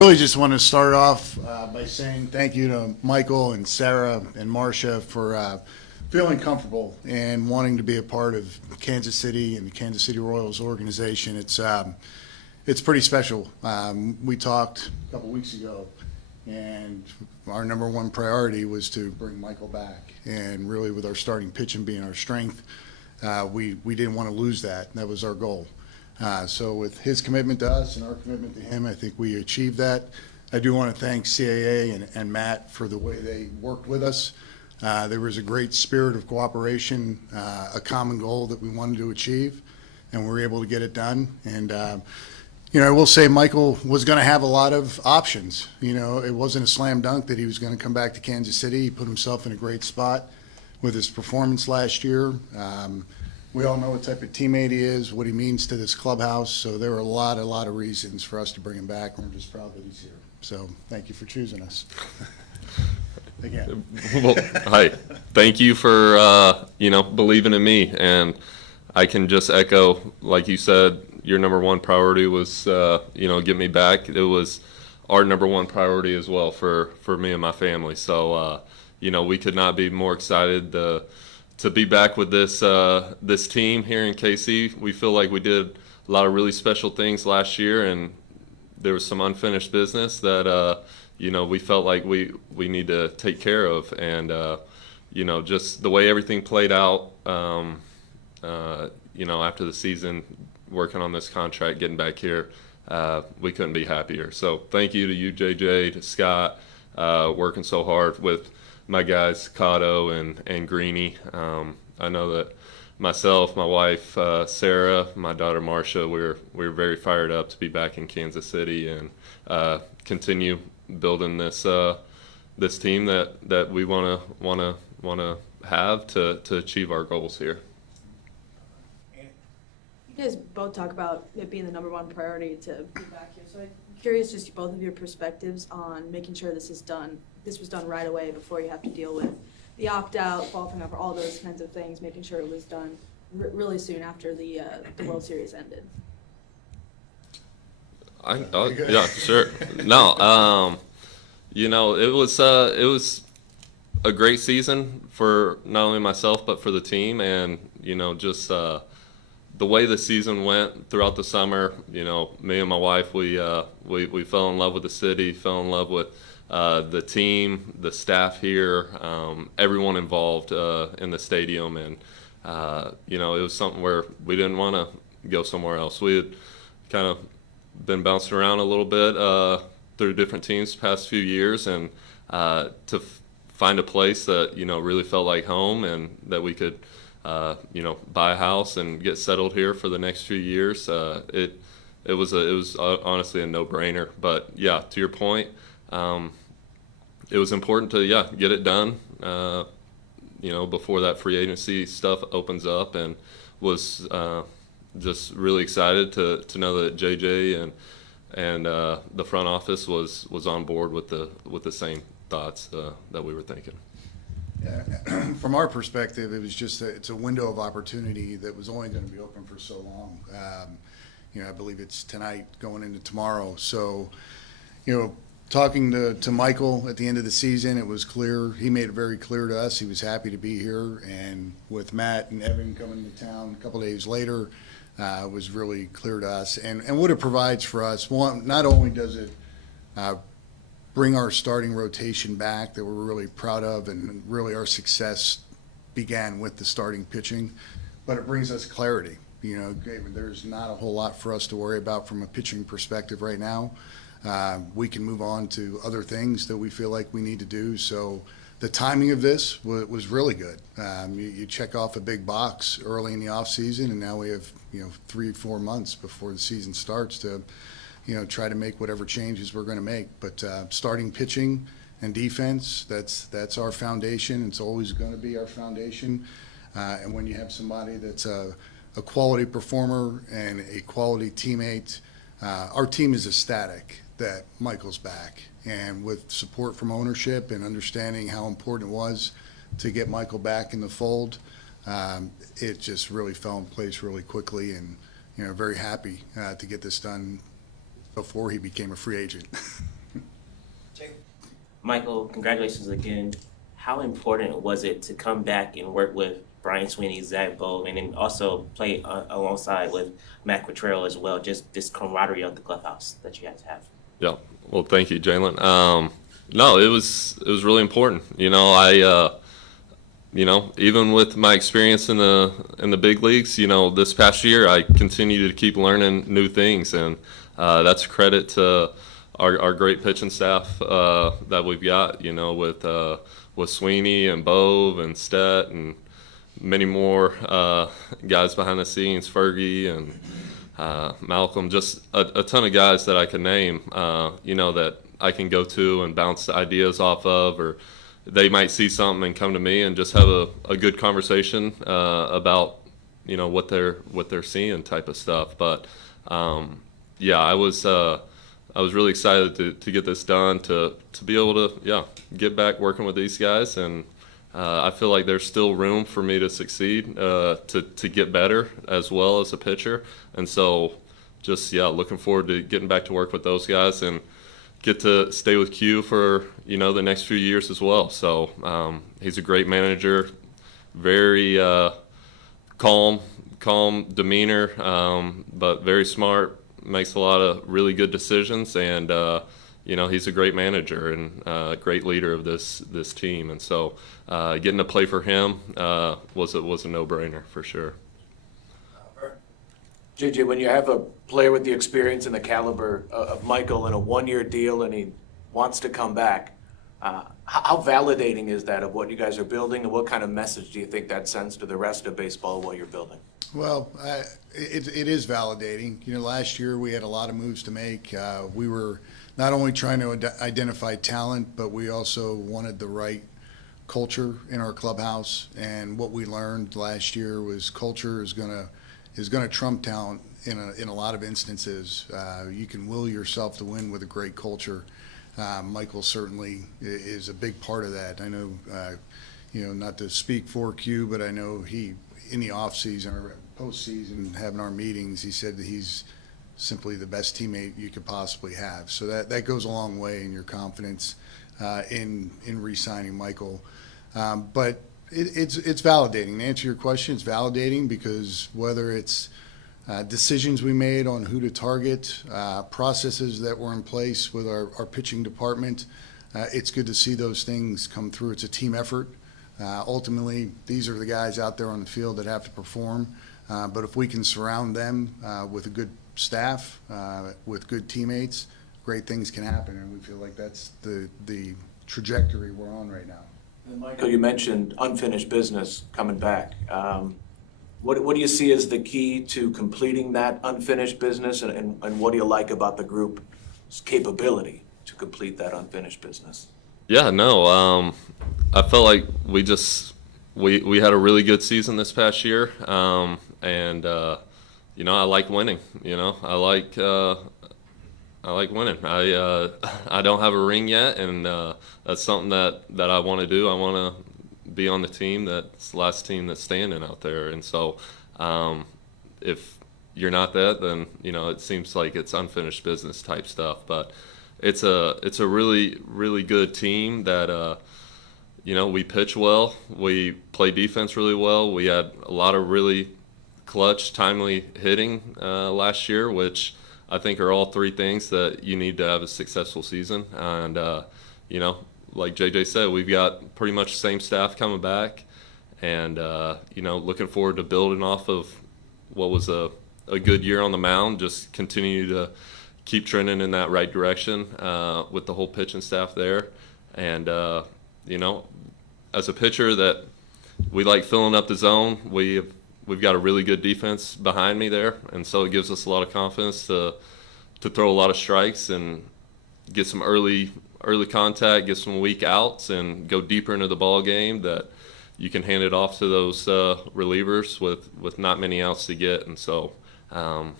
Really just want to start off by saying thank you to Michael and Sarah and Marcia for feeling comfortable and wanting to be a part of Kansas City and the Kansas City Royals organization. It's pretty special. We talked a couple weeks ago, and our number one priority was to bring Michael back. And really, with our starting pitching being our strength, we didn't want to lose that. That was our goal. So with his commitment to us and our commitment to him, I think we achieved that. I do want to thank CAA and Matt for the way they worked with us. There was a great spirit of cooperation, a common goal that we wanted to achieve, and we were able to get it done. And, I will say Michael was going to have a lot of options. It wasn't a slam dunk that he was going to come back to Kansas City. He put himself in a great spot with his performance last year. We all know what type of teammate he is, what he means to this clubhouse. So there were a lot of reasons for us to bring him back. We're just proud that he's here. So thank you for choosing us. Again. Well, hi. Thank you for believing in me, and I can just echo, like you said, your number one priority was get me back. It was our number one priority as well for me and my family. So we could not be more excited to be back with this team here in KC. We feel like we did a lot of really special things last year, and there was some unfinished business that we felt like we need to take care of. And just the way everything played out, after the season, working on this contract, getting back here, we couldn't be happier. So thank you to you, JJ, to Scott, working so hard with my guys, Cotto and Greeny. I know that myself, my wife, Sarah, my daughter, Marcia, we're very fired up to be back in Kansas City and continue building this team that we want to have to achieve our goals here. You guys both talk about it being the number one priority to be back here. So I'm curious, just both of your perspectives on making sure this was done right away before you have to deal with the opt-out, qualifying for all those kinds of things, making sure it was done really soon after the World Series ended. Yeah, sure. No, it was a great season for not only myself but for the team, and just the way the season went throughout the summer. Me and my wife, we fell in love with the city, fell in love with the team, the staff here, everyone involved in the stadium, and it was something where we didn't want to go somewhere else. We had kind of been bouncing around a little bit through different teams the past few years, and to find a place that really felt like home, and that we could buy a house and get settled here for the next few years. It was honestly a no-brainer. But yeah, to your point, it was important to get it done before that free agency stuff opens up, and was just really excited to know that JJ and the front office was on board with the same thoughts that we were thinking. Yeah, from our perspective, it was just it's a window of opportunity that was only going to be open for so long. I believe it's tonight going into tomorrow. So, talking to Michael at the end of the season, it was clear. He made it very clear to us he was happy to be here. And with Matt and Evan coming to town a couple days later, it was really clear to us. And what it provides for us, one, not only does it bring our starting rotation back that we're really proud of, and really our success began with the starting pitching, but it brings us clarity. There's not a whole lot for us to worry about from a pitching perspective right now. We can move on to other things that we feel like we need to do. So the timing of this was really good. You check off a big box early in the off season, and now we have 3-4 months before the season starts to try to make whatever changes we're going to make. But starting pitching and defense, that's our foundation. It's always going to be our foundation. And when you have somebody that's a quality performer and a quality teammate, our team is ecstatic that Michael's back. And with support from ownership and understanding how important it was to get Michael back in the fold, it just really fell in place really quickly. And very happy to get this done before he became a free agent. Michael, congratulations again. How important was it to come back and work with Brian Sweeney, Zach Bove, and then also play alongside with Matt Quattrell as well? Just this camaraderie of the clubhouse that you guys have. Yeah. Well, thank you, Jalen. No, it was really important. You know, even with my experience in the big leagues, this past year I continue to keep learning new things, and that's a credit to our great pitching staff that we've got. With Sweeney and Bove and Stett and many more guys behind the scenes, Fergie and Malcolm, just a ton of guys that I can name, that I can go to and bounce ideas off of, or they might see something and come to me and just have a good conversation about, what they're seeing type of stuff. But yeah, I was really excited to get this done, to be able to, get back working with these guys. And I feel like there's still room for me to succeed, to get better as well as a pitcher. And so just, looking forward to getting back to work with those guys and get to stay with Q for, the next few years as well. So he's a great manager, very calm demeanor, but very smart, makes a lot of really good decisions, and he's a great manager and a great leader of this team. And so getting to play for him was a no-brainer for sure. JJ, when you have a player with the experience and the caliber of Michael in a one-year deal and he wants to come back, how validating is that of what you guys are building, and what kind of message do you think that sends to the rest of baseball while you're building? Well, it is validating. Last year we had a lot of moves to make. We were not only trying to identify talent, but we also wanted the right culture in our clubhouse. And what we learned last year was culture is going to trump talent in a lot of instances. You can will yourself to win with a great culture. Michael certainly is a big part of that. I know, not to speak for Q, but I know he, in the off season or postseason, having our meetings, he said that he's simply the best teammate you could possibly have. So that goes a long way in your confidence in re-signing Michael. But it's validating. To answer your question, it's validating because whether it's decisions we made on who to target, processes that were in place with our pitching department, it's good to see those things come through. It's a team effort. Ultimately, these are the guys out there on the field that have to perform. But if we can surround them with a good staff, with good teammates, great things can happen. And we feel like that's the trajectory we're on right now. And Michael, you mentioned unfinished business coming back. What do you see as the key to completing that unfinished business, and what do you like about the group's capability to complete that unfinished business? Yeah, no, I felt like we had a really good season this past year, and I like winning. I like winning. I don't have a ring yet, and that's something that I want to do. I want to be on the team that's the last team that's standing out there. And so if you're not that, then it seems like it's unfinished business type stuff. But it's a really, really good team that we pitch well, we play defense really well. We had a lot of really clutch, timely hitting last year, which I think are all three things that you need to have a successful season. And like JJ said, we've got pretty much the same staff coming back, and looking forward to building off of what was a good year on the mound. Just continue to keep trending in that right direction with the whole pitching staff there. And as a pitcher, that we like filling up the zone. We've got a really good defense behind me there, and so it gives us a lot of confidence to throw a lot of strikes and get some early contact, get some weak outs, and go deeper into the ball game, that you can hand it off to those relievers with not many outs to get. And so I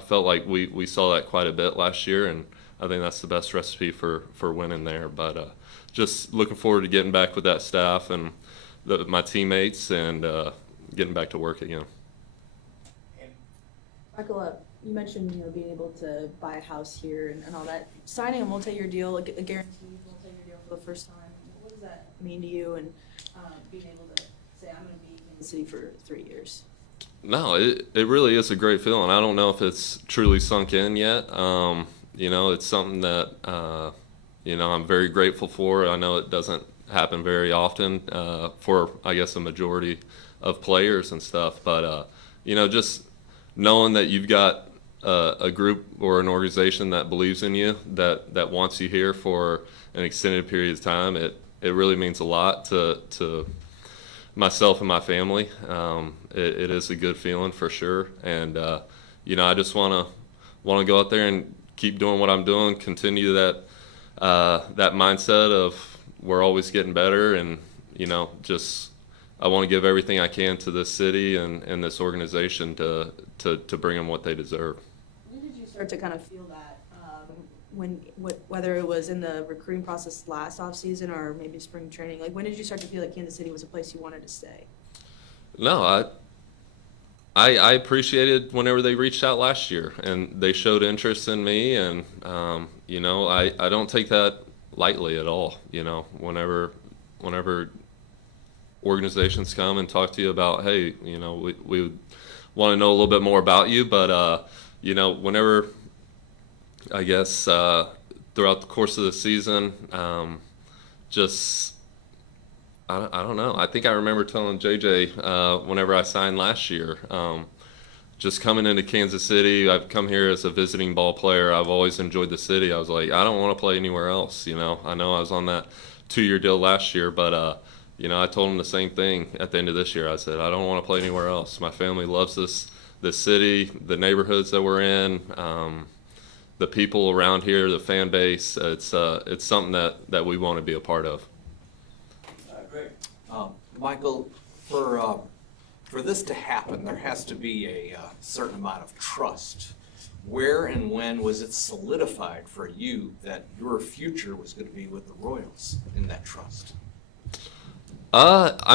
felt like we saw that quite a bit last year, and I think that's the best recipe for winning there. But just looking forward to getting back with that staff and my teammates, and getting back to work again. Michael, you mentioned, being able to buy a house here and all that. Signing a multi-year deal, a guaranteed multi-year deal for the first time, what does that mean to you? And being able to say, I'm going to be in Kansas City for 3 years. No, it really is a great feeling. I don't know if it's truly sunk in yet. It's something that, I'm very grateful for. I know it doesn't happen very often for, I guess, a majority of players and stuff. But, just knowing that you've got a group or an organization that believes in you, that wants you here for an extended period of time, it really means a lot to myself and my family. It is a good feeling for sure. And, I just want to go out there and keep doing what I'm doing, continue that mindset of we're always getting better. And, I want to give everything I can to this city and this organization to bring them what they deserve. When did you start to kind of feel that? Whether it was in the recruiting process last offseason or maybe spring training, when did you start to feel like Kansas City was a place you wanted to stay? No, I appreciated whenever they reached out last year and they showed interest in me, and I don't take that lightly at all. Whenever organizations come and talk to you about, hey, we want to know a little bit more about you, but whenever, I guess, throughout the course of the season, I don't know. I think I remember telling JJ whenever I signed last year, just coming into Kansas City, I've come here as a visiting ball player. I've always enjoyed the city. I was like, I don't want to play anywhere else. I know I was on that 2-year deal last year, but I told him the same thing at the end of this year. I said, I don't want to play anywhere else. My family loves this city, the neighborhoods that we're in. The people around here, the fan base, it's something that we want to be a part of. Great. Michael, for this to happen, there has to be a certain amount of trust. Where and when was it solidified for you that your future was going to be with the Royals in that trust? I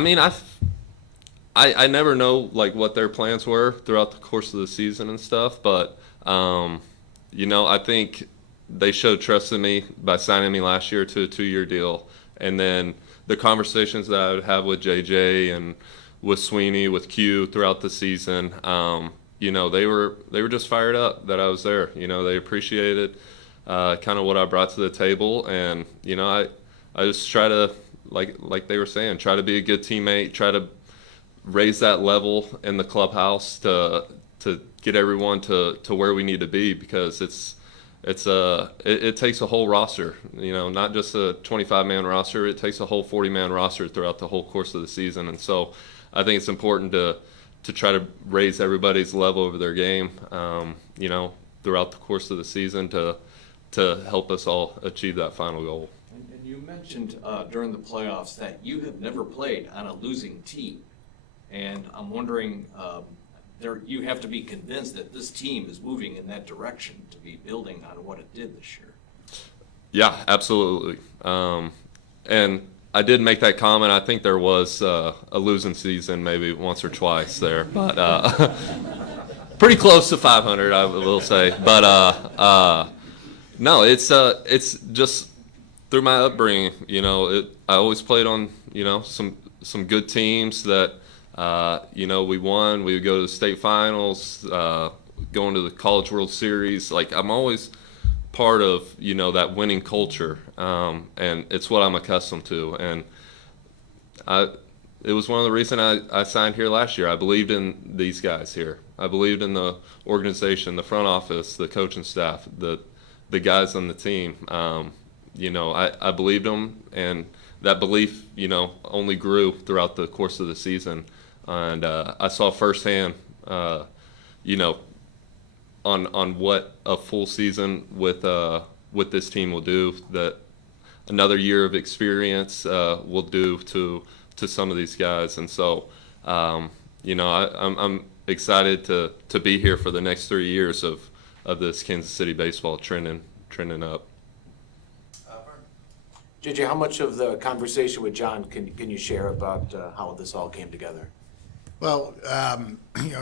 never know what their plans were throughout the course of the season and stuff, but I think they showed trust in me by signing me last year to a 2-year deal, and then the conversations that I would have with JJ and with Sweeney, with Q throughout the season, they were just fired up that I was there. They appreciated kind of what I brought to the table, and I just try to, like they were saying, try to be a good teammate, try to raise that level in the clubhouse to get everyone to where we need to be, because it takes a whole roster, not just a 25-man roster. It takes a whole 40-man roster throughout the whole course of the season. And so I think it's important to try to raise everybody's level of their game, throughout the course of the season to help us all achieve that final goal. And you mentioned during the playoffs that you have never played on a losing team. And I'm wondering, you have to be convinced that this team is moving in that direction to be building on what it did this year. Yeah, absolutely. And I did make that comment. I think there was a losing season maybe once or twice there, but pretty close to 500, I will say. But no, it's just through my upbringing. I always played on some good teams that. We won. We would go to the state finals, going to the College World Series. I'm always part of, that winning culture, and it's what I'm accustomed to. And it was one of the reasons I signed here last year. I believed in these guys here. I believed in the organization, the front office, the coaching staff, the guys on the team. I believed them, and that belief, only grew throughout the course of the season. And I saw firsthand, on what a full season with this team will do, that another year of experience will do to some of these guys. And so, I'm excited to be here for the next 3 years of this Kansas City baseball trending up. JJ, how much of the conversation with John can you share about how this all came together? Well,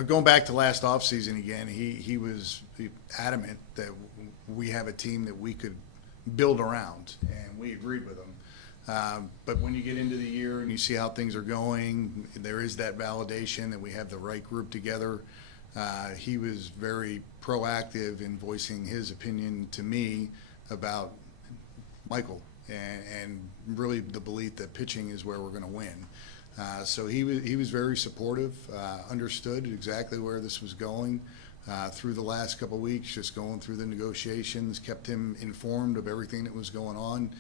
going back to last offseason again, he was adamant that we have a team that we could build around, and we agreed with him. But when you get into the year and you see how things are going, there is that validation that we have the right group together. He was very proactive in voicing his opinion to me about Michael and really the belief that pitching is where we're going to win. So he was very supportive, understood exactly where this was going through the last couple of weeks, just going through the negotiations, kept him informed of everything that was going on,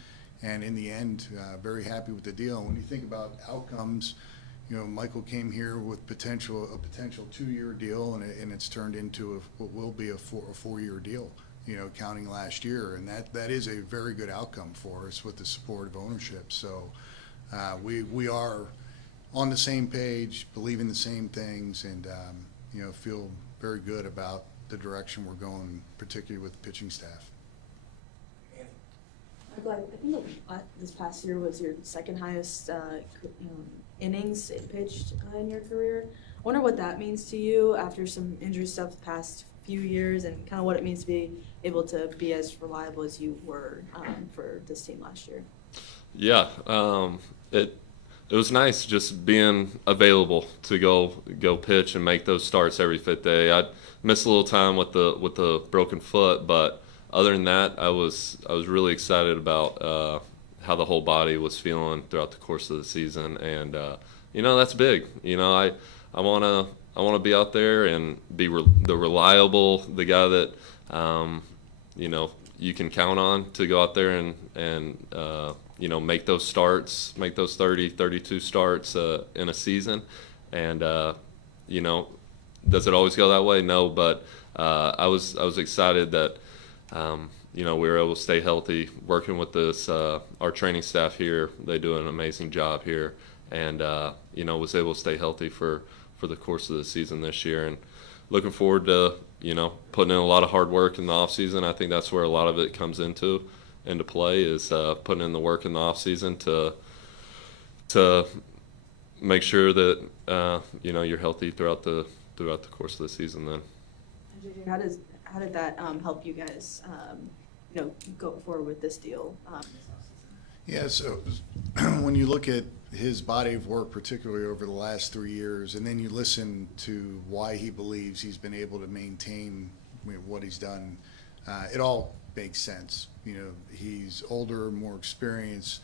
and in the end, very happy with the deal. When you think about outcomes, Michael came here with a potential 2-year deal, and it's turned into what will be a 4-year deal, counting last year, and that is a very good outcome for us with the support of ownership. So we are on the same page, believe in the same things, and feel very good about the direction we're going, particularly with the pitching staff. Michael, I think this past year was your second highest innings pitched in your career. I wonder what that means to you after some injury stuff the past few years, and kind of what it means to be able to be as reliable as you were for this team last year. Yeah, it was nice just being available to go pitch and make those starts every 5th day. I missed a little time with the broken foot, but other than that, I was really excited about how the whole body was feeling throughout the course of the season, and that's big. I want to be out there and be the guy that you can count on to go out there and make those starts, make those 30, 32 starts in a season. And, does it always go that way? No, but I was excited that, we were able to stay healthy, working with our training staff here. They do an amazing job here, and, was able to stay healthy for the course of the season this year. And looking forward to, putting in a lot of hard work in the off season. I think that's where a lot of it comes into play, is putting in the work in the off season to make sure that you're healthy throughout the course of the season. Then, How did that help you guys go forward with this deal? Yeah, so when you look at his body of work, particularly over the last 3 years, and then you listen to why he believes he's been able to maintain what he's done, it all makes sense. He's older, more experienced.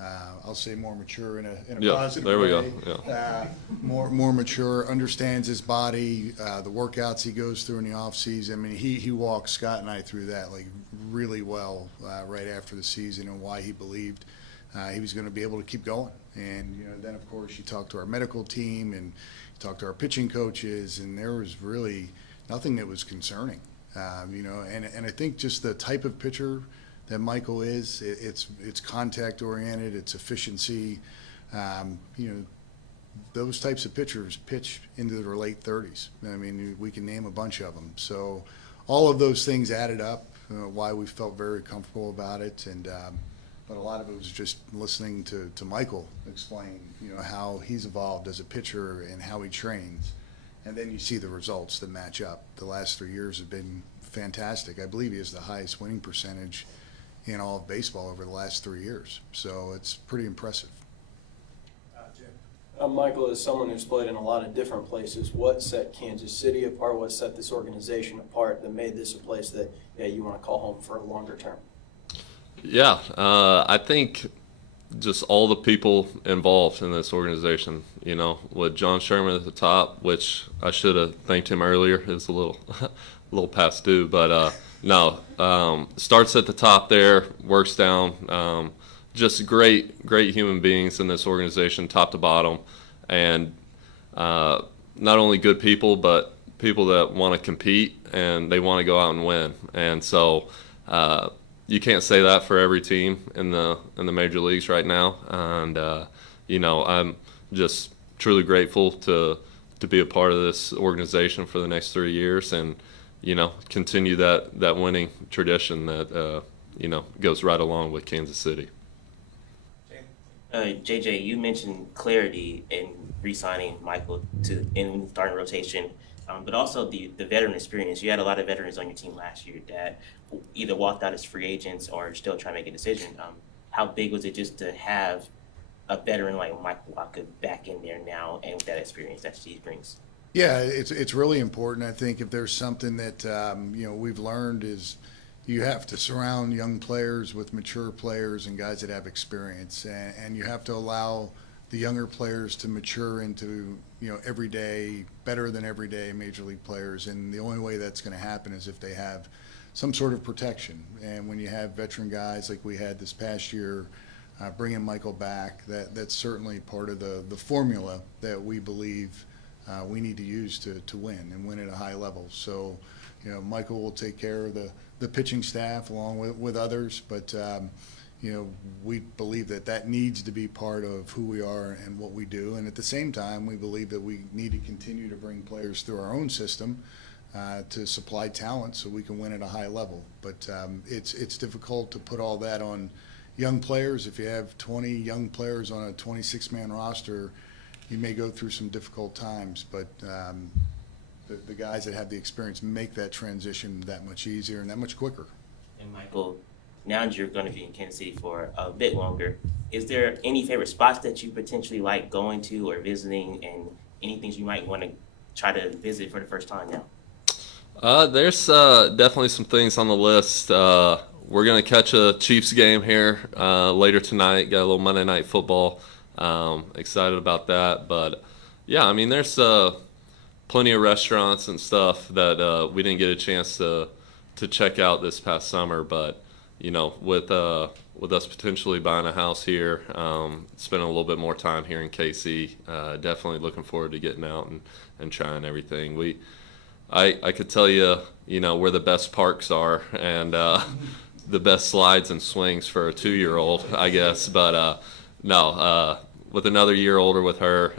I'll say more mature in a positive there we way. go. Yeah. More mature, understands his body, the workouts he goes through in the off season. I mean, he walked Scott and I through that really well right after the season, and why he believed he was going to be able to keep going. And then of course you talk to our medical team and you talk to our pitching coaches, and there was really nothing that was concerning. And I think just the type of pitcher that Michael is, it's contact oriented, it's efficiency. Those types of pitchers pitch into their late 30s. I mean, we can name a bunch of them. So all of those things added up, why we felt very comfortable about it. And but a lot of it was just listening to Michael explain, how he's evolved as a pitcher and how he trains. And then you see the results that match up. The last 3 years have been fantastic. I believe he has the highest winning percentage in all of baseball over the last 3 years. So it's pretty impressive. Michael, as someone who's played in a lot of different places, what set Kansas City apart? What set this organization apart that made this a place that you want to call home for a longer term? Yeah, I think just all the people involved in this organization, with John Sherman at the top, which I should have thanked him earlier. It was a little past due, but no, starts at the top there, works down. Just great human beings in this organization, top to bottom, and not only good people, but people that want to compete and they want to go out and win. And so you can't say that for every team in the major leagues right now. And I'm just truly grateful to be a part of this organization for the next 3 years, and continue that winning tradition that goes right along with Kansas City. JJ, you mentioned clarity in re-signing Michael to in starting rotation, but also the veteran experience. You had a lot of veterans on your team last year that either walked out as free agents or still trying to make a decision. How big was it just to have a veteran like Michael Wacha back in there now and with that experience that he brings? Yeah, it's really important. I think if there's something that we've learned is you have to surround young players with mature players and guys that have experience, and you have to allow the younger players to mature into everyday, better than everyday major league players. And the only way that's going to happen is if they have some sort of protection. And when you have veteran guys like we had this past year, bringing Michael back, that's certainly part of the formula that we believe we need to use to win and win at a high level. So, Michael will take care of the pitching staff along with others, but we believe that needs to be part of who we are and what we do. And at the same time, we believe that we need to continue to bring players through our own system to supply talent so we can win at a high level. But it's difficult to put all that on young players. If you have 20 young players on a 26-man roster, you may go through some difficult times, but the guys that have the experience make that transition that much easier and that much quicker. And Michael, now you're going to be in Kansas City for a bit longer. Is there any favorite spots that you potentially like going to or visiting, and any things you might want to try to visit for the first time now? There's definitely some things on the list. We're going to catch a Chiefs game here later tonight. Got a little Monday Night Football. Excited about that. But, yeah, I mean, there's plenty of restaurants and stuff that we didn't get a chance to check out this past summer. But, with us potentially buying a house here, spending a little bit more time here in KC, definitely looking forward to getting out and trying everything. I could tell you, where the best parks are and the best slides and swings for a 2-year-old, I guess. But no, with another year older with her,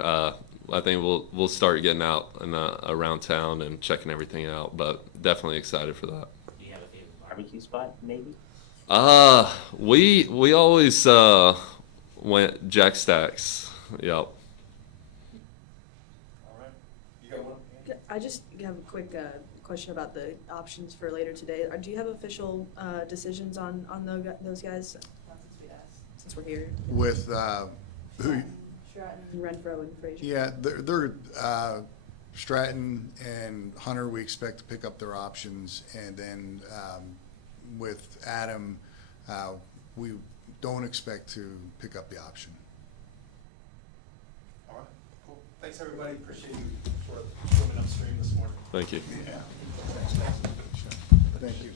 I think we'll start getting out and around town and checking everything out. But definitely excited for that. Do you have a favorite barbecue spot, maybe? We always went Jack Stacks. Yep. All right. You got one? I just have a quick question about the options for later today. Do you have official decisions on those guys? Since we're here. With who? Stratton, Renfro, and Frazier. Yeah, they're Stratton and Hunter. We expect to pick up their options, and then with Adam, we don't expect to pick up the option. All right, cool. Thanks, everybody. Appreciate you for swimming upstream this morning. Thank you. Yeah. Thanks, guys. Thank you.